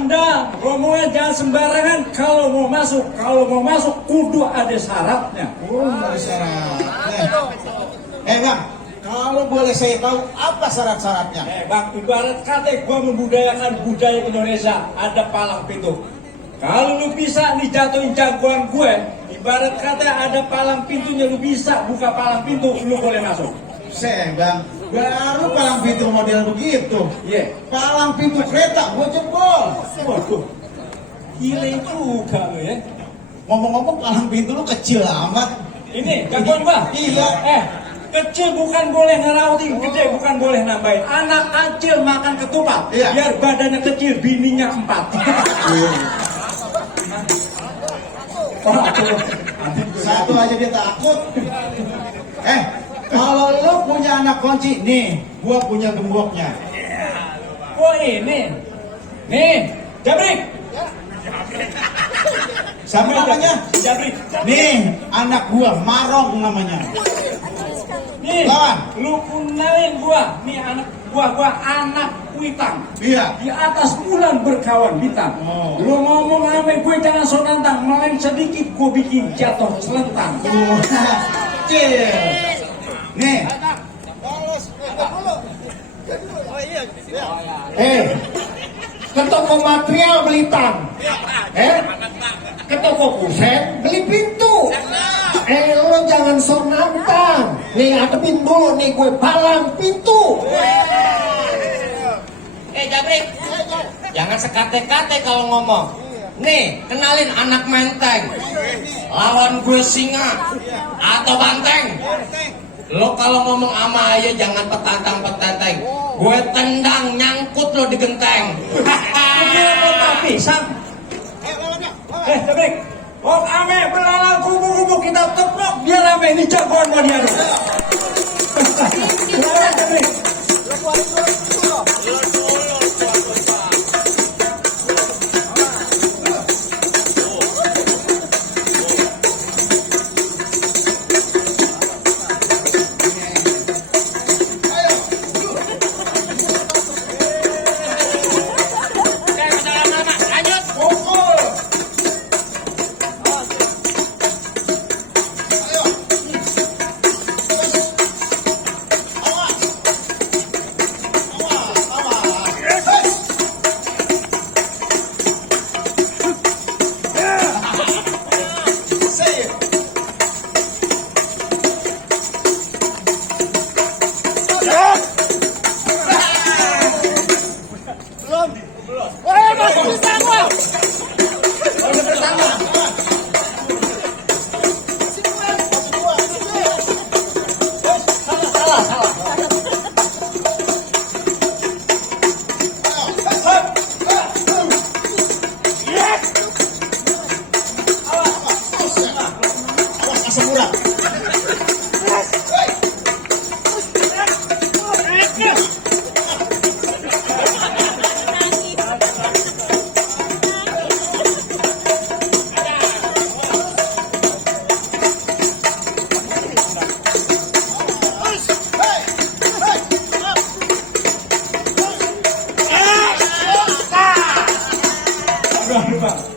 Anda rombongan jangan sembarangan kalau mau masuk kudu ada syaratnya. Oh, ada syarat. Bang, kalau boleh saya tahu apa syarat-syaratnya? Bang, ibarat kata gua membudayakan budaya Indonesia, ada palang pintu. Kalau lu bisa nih jatuhin jagoan gue, ibarat kata ada palang pintunya, lu bisa buka palang pintu, lu boleh masuk. Bang, baru palang pintu model begitu. Iya. Palang pintu kereta, gue jebol. Waduh, gile juga lu ya. Ngomong-ngomong palang pintu lu kecil amat. Ini jagoan gua. Iya. Kecil bukan boleh ngerautin, gede bukan boleh nambahin. Anak kecil makan ketupat, Iya. biar badannya kecil, bininya 4. Satu aja dia takut. Kalau lu punya anak kunci, nih, gua punya gemboknya. Oh ini, nih, Jabrik. Siapa namanya? Jabrik. Nih, anak gua, Marong namanya. Nih, Lawan. lu kenalin gua. Nih anak gua anak Kuitang. Iya. Di atas bulan berkawan bintang. Oh. Lu ngomong sama gue jangan so nantang, main sedikit gue bikin jatuh selentang. Cil. Nih. Ke toko material beli tang. Ke toko kusen beli pintu. Lo jangan so nantang. Nih adepin dulu nih gue palang pintu. Jabrik, jangan sekate-kate kalau ngomong. Nih, kenalin anak menteng. Lawan gue singa atau banteng. Lo kalau ngomong sama ayah jangan petantang-petenteng. Gue tendang nyangkut lo di genteng. Kota pisang. Jabrik. Oh ame belalang kubu-kubu kita teplok biar ame ini jagoan mau diadu. Silakan Jabrik. Masih bisa gua.